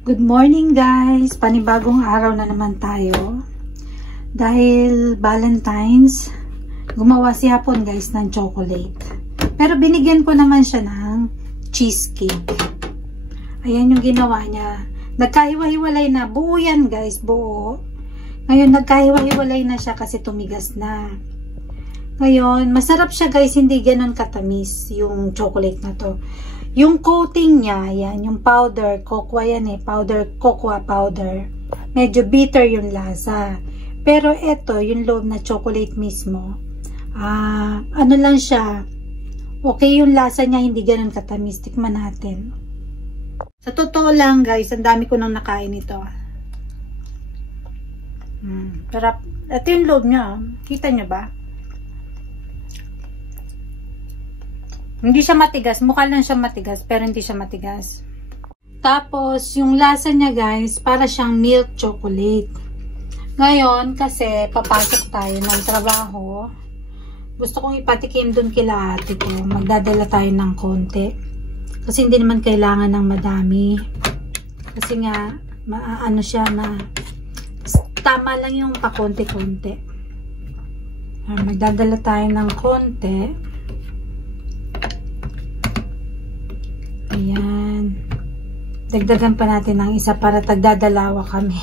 Good morning guys! Panibagong araw na naman tayo. Dahil Valentine's, gumawa si Hapon guys ng chocolate. Pero binigyan ko naman siya ng cheesecake. Ayan yung ginawa niya. Nagkahiwa-hiwalay na. Buo yan guys, buo. Ngayon nagkahiwa-hiwalay na siya kasi tumigas na. Ngayon, masarap siya guys, hindi ganun katamis yung chocolate na to. Yung coating niya, yan, yung powder, cocoa yan powder, cocoa powder. Medyo bitter yung lasa. Pero ito, yung loob na chocolate mismo, ano lang siya, okay yung lasa niya, hindi ganun katamis. Tikman natin. Sa totoo lang guys, ang dami ko nang nakain ito. Pero ito yung loob niya, kita nyo ba? Hindi siya matigas. Mukha lang siya matigas, pero hindi siya matigas. Tapos, yung lasa niya guys, para siyang milk chocolate. Ngayon, kasi papasok tayo ng trabaho, gusto kong ipatikim dun kila ate ko. Magdadala tayo ng konti. Kasi hindi naman kailangan ng madami. Kasi nga, ano siya, tama lang yung pakonti-konti. Magdadala tayo ng konti. Ayan. Dagdagan pa natin ng isa para tagdadalawa kami.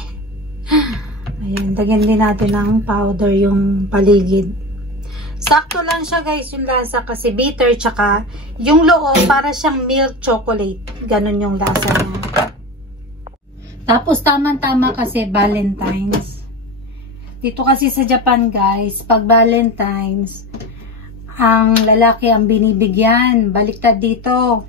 Ayan. Dagyan din natin ng powder yung paligid. Sakto lang siya guys yung lasa kasi bitter tsaka yung loob para siyang milk chocolate. Ganon yung lasa niya. Tapos tamang-tama kasi Valentine's. Dito kasi sa Japan guys, pag Valentine's, ang lalaki ang binibigyan. Baliktad dito.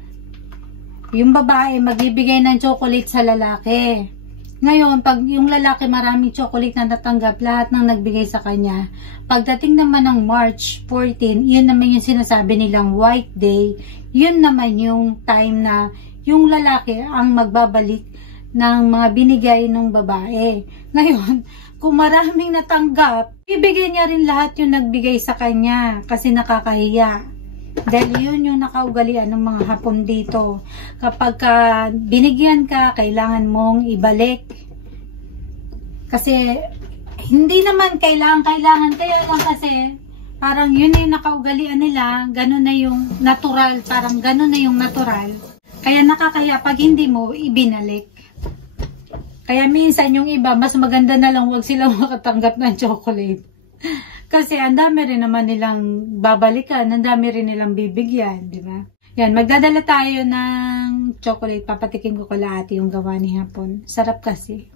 Yung babae magbibigay ng chocolate sa lalaki. Ngayon, pag yung lalaki maraming chocolate na natanggap, lahat ng nagbigay sa kanya. Pagdating naman ng March 14, yun naman yung sinasabi nilang White Day. Yun naman yung time na yung lalaki ang magbabalik ng mga binigay ng babae. Ngayon, kung maraming natanggap, ibigay niya rin lahat yung nagbigay sa kanya kasi nakakahiya. Dahil yun yung nakaugalian ng mga Hapon dito. Kapag binigyan ka, kailangan mong ibalik. Kasi hindi naman kailangan. Kaya lang kasi parang yun yung nakaugalian nila. Ganun na yung natural. Parang ganun na yung natural. Kaya nakakaya pag hindi mo ibinalik. Kaya minsan yung iba, mas maganda na lang wag silang makatanggap ng chocolate. Kasi ang dami rin naman nilang babalikan, ang dami rin nilang bibigyan, di ba? Yan, magdadala tayo ng chocolate. Papatikin ko kala ate yung gawa ni Hapon. Sarap kasi.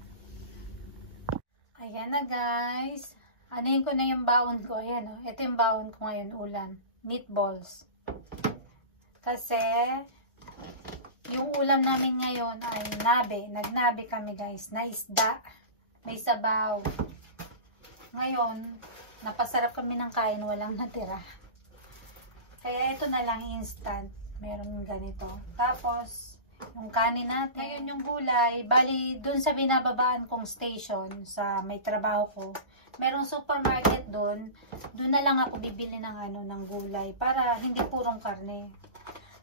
Ayan na guys. Anuhin ko na yung baon ko. Ayan o. Ito yung baon ko ngayon, ulam. Meatballs. Kasi, yung ulam namin ngayon ay nabe. Nagnabe kami guys. Na isda. May sabaw. Ngayon, napasarap kami ng kain, walang natira. Kaya ito na lang instant. Meron ganito. Tapos, yung kanin natin. Ngayon yung gulay, bali dun sa binababaan kong station, sa may trabaho ko, merong supermarket dun. Dun na lang ako bibili ng gulay para hindi purong karne.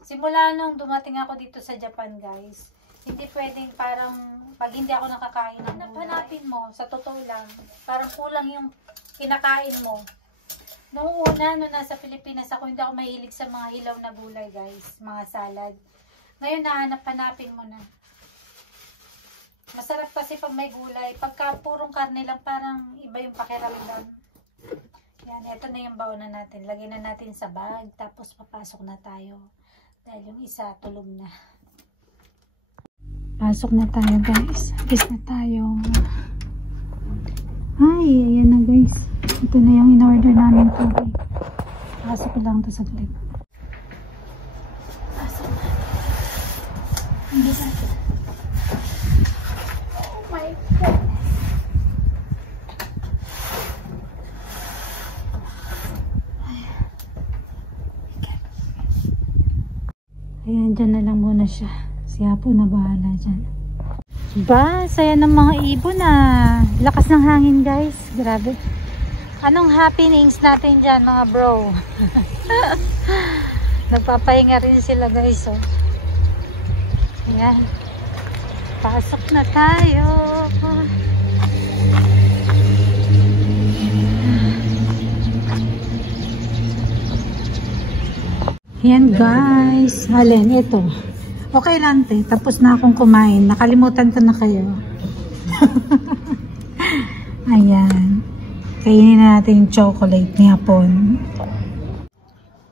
Simula nung dumating ako dito sa Japan guys, hindi pwedeng parang pag hindi ako nakakain ng gulay. Hanapin mo, sa totoo lang, parang kulang yung kinakain mo. Noong una, nung nasa Pilipinas ako, hindi ako mahilig sa mga hilaw na gulay guys, mga salad. Ngayon nahanap-hanapin mo na. Masarap kasi pag may gulay. Pagka purong karne lang, parang iba yung pakiramdam. Yan, eto na yung baonan natin. Lagyan na natin sa bag, tapos papasok na tayo. Dahil yung isa, tulog na. Pasok na tayo guys. Alis na tayo. Ay, ayan na guys. Ito na yung in-order namin tubig. Pasok ko lang ito sa clip. Pasok na. Hindi na. Oh my God. Ayan, dyan na lang muna siya. Si Hapon na bahala dyan. Ba, saya ng mga ibon na. Lakas ng hangin guys. Grabe. Anong happenings natin dyan mga bro? Nagpapahinga rin sila guys. Oh. Ayan. Pasok na tayo. Yan guys. Alin, ito. Okay lang te. Tapos na akong kumain. Nakalimutan ko na kayo. Ayan. Kainin na natin yung chocolate ni Hapon.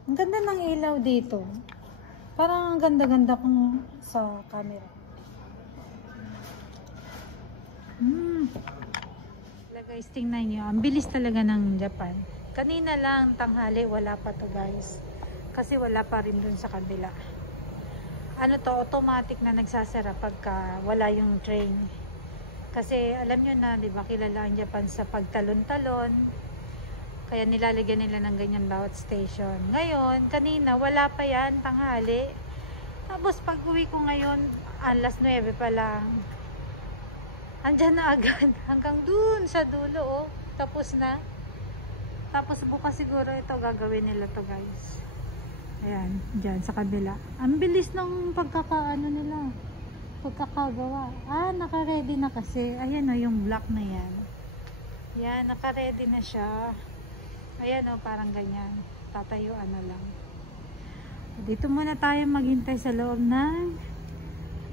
Ang ganda ng ilaw dito. Parang ang ganda-ganda kong sa camera. Guys, tingnan nyo. Ang bilis talaga ng Japan. Kanina lang tanghali, wala pa to guys. Kasi wala pa rin dun sa kabila. Ano to, automatic na nagsasara pagka wala yung train. Kasi alam nyo na, di ba, kilala ang Japan sa pagtalon-talon. Kaya nilalagyan nila ng ganyan bawat station. Ngayon, kanina, wala pa yan, tanghali. Tapos pag uwi ko ngayon, alas 9 pa lang. Andyan na agad. Hanggang dun sa dulo, oh. Tapos na. Tapos bukas siguro ito gagawin nila to guys. Ayan, dyan sa kabila. Ang bilis ng pagkakaano nila. Pagkakagawa. Ah, naka-ready na kasi. Ayan o, yung block na yan. Yan, naka-ready na siya. Ayan o, parang ganyan. Tatayuan na lang. Dito muna tayo maghintay sa loob ng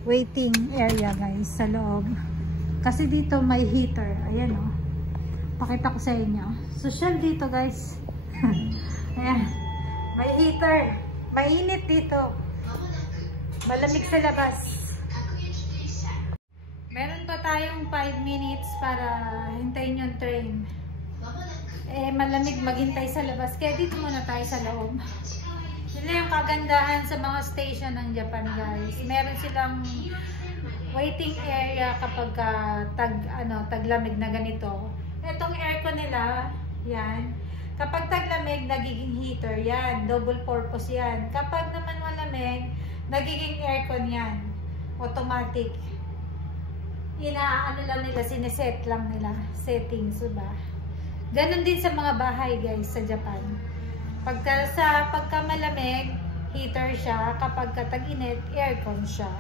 waiting area guys. Sa loob. Kasi dito may heater. Ayan o. Pakita ko sa inyo. Social dito guys. Ayan. May heater. Mainit dito. Malamig sa labas. Meron pa tayong 5 minutes para hintayin yung train. Eh, malamig maghintay sa labas. Kaya dito muna tayo sa loob. Yun lang yung kagandahan sa mga station ng Japan guys. Meron silang waiting area kapag taglamig na ganito. Itong aircon nila, yan. Kapag taglamig, nagiging heater yan. Double purpose yan. Kapag naman malamig, nagiging aircon yan. Automatic. Inaano lang nila, sineset lang nila. Settings, diba? Ganon din sa mga bahay guys sa Japan. Pagka malamig, heater siya. Kapag tag-init, aircon siya.